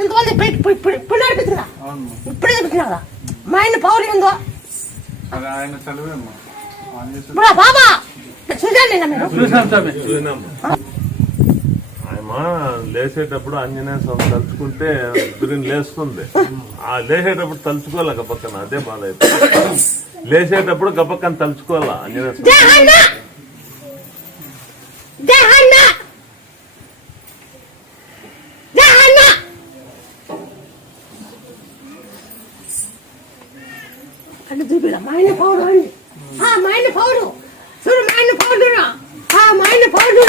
ఎంతమంది ఇప్పుడు నడిపిస్తున్నా ఇప్పుడే నడిపిస్తున్నా మా ఆయన పౌరు ఏందో బాబా ఆయమా లేచేటప్పుడు ఆంజనేయ స్వామి తలుచుకుంటే గురిని లేస్తుంది. ఆ లేచేటప్పుడు తలుచుకోవాలా గబక్కన, అదే బాధ అయిపోయింది. లేచేటప్పుడు గబక్కన తలుచుకోవాలా ఆంజనేయ స్వామి. అంటే చూపిరా మా ఆయన పౌరు అండి, మా ఆయన పౌరు చూడు, మా ఆయన పౌరు, మా ఆయన పౌరు.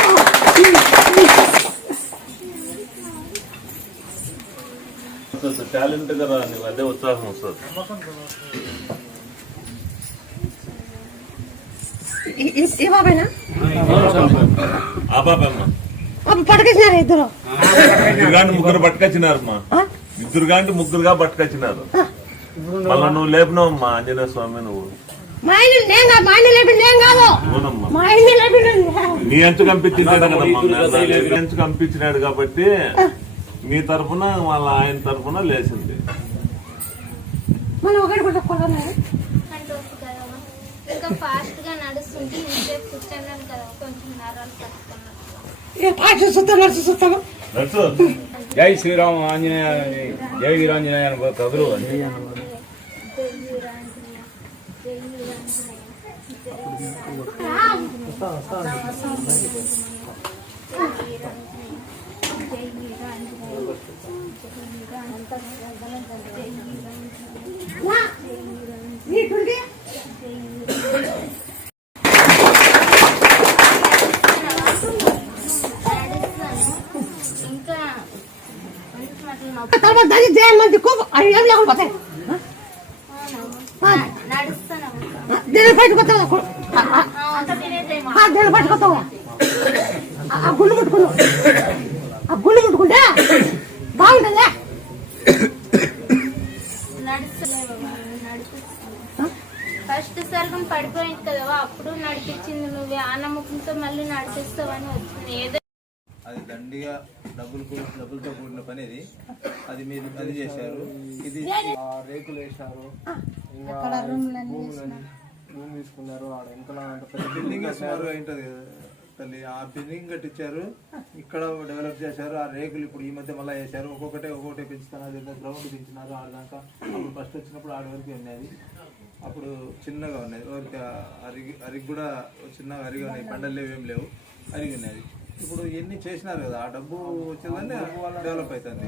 టాలెంట్ గా రా, నీకు అదే ఉత్సాహం వస్తుంది. ఏ బాబాయ్నా? ఆ బాబమ్మ పట్టుకొచ్చినారు ఇద్దరు, ముగ్గురు పట్టుకొచ్చినారమ్మా. ఇద్దరు గాంటి ముగ్గురుగా పట్టుకొచ్చినారు. మళ్ళా నువ్వు లేపినావమ్మా ఆంజనేయ స్వామి. నువ్వు నీ ఎంచు పంపించినాడు కదమ్మా, నీ ఎంచు పంపించినాడు కాబట్టి మీ తరఫున వాళ్ళ ఆయన తరఫున లేచింది. జై శ్రీరామ ఆంజనేయ, జై వీరాంజనేయ కబురు. పట్టుకొస్తావా ఆ గుళ్ళు ముట్టుకున్నావు, ఆ గుళ్ళు ముట్టుకుంటే బాగుంటుందా? ఫస్ట్ సర్గం పడిపోయింది కదా, అప్పుడు నడిపించింది నువ్వే. ఆ నమ్మకంతో మళ్ళీ నడిపిస్తావని వచ్చింది. ఏదో అది దండిగా డబ్బులతో కూడిన పని అది మీరు అది చేశారు. ఇది రేకులు వేశారు, ఇంకా రూమ్ తీసుకున్నారు. ఆడ ఎంత బిల్డింగ్ సుమారుగా ఉంటుంది తల్లి. ఆ బిల్డింగ్ కట్టించారు, ఇక్కడ డెవలప్ చేశారు. ఆ రేకులు ఇప్పుడు ఈ మధ్య మళ్ళీ వేశారు. ఒక్కొక్కటే పెంచుతాను. అది గ్రౌండ్ పెంచినారు ఆడదాకా. అప్పుడు ఫస్ట్ వచ్చినప్పుడు ఆడ వరకు ఉన్నది, అప్పుడు చిన్నగా ఉన్నది. అరిగి కూడా చిన్నగా అరిగి ఉన్నాయి, బండలు ఏం లేవు, అరిగి ఉన్నది. ఇప్పుడు ఇవన్నీ చేసినారు కదా, ఆ డబ్బు వచ్చేదాన్ని డెవలప్ అవుతుంది.